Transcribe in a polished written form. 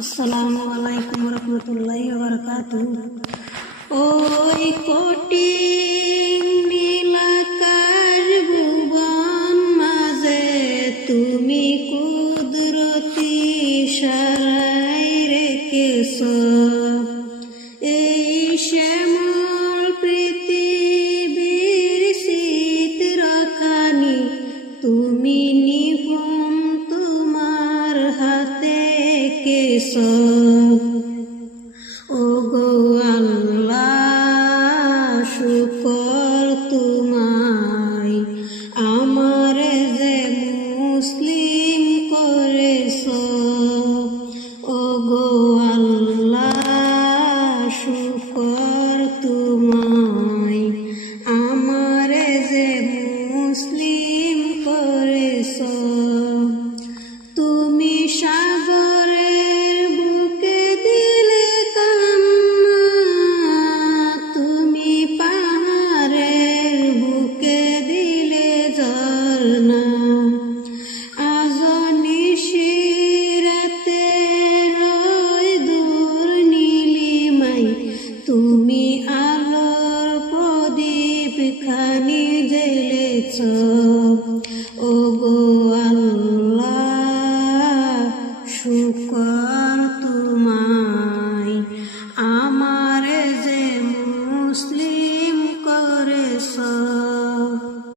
আসসালামু আলাইকুম রহমতুল্লাহি ওয়া বারাকাতুহু। ওই কঠিন নীলাকার ভুবন মাঝে তুমি কুদরতি ইশারায় রেখেছ এই শ্যামল পৃথিবীর চিত্রখানি তুমি নিপুণ তোমার হাতে এঁকেছ। ওগো আল্লাহ, শুকর তোমায় আমার যে মুসলিম করেছ। ওগো আল্লাহ, শুকর তোমায় আমার যে মুসলিম করেছ। তুমি সাগরের বুকে দিলে কান্না, তুমি পাহাড়ের বুকে দিলে ঝরনা। আজ নিশিরাতে রয় দূর নীলিমায় তুমি আলোর প্রদীপ খানি জ্বেলেছ। ওগো আল্লাহ, শুকর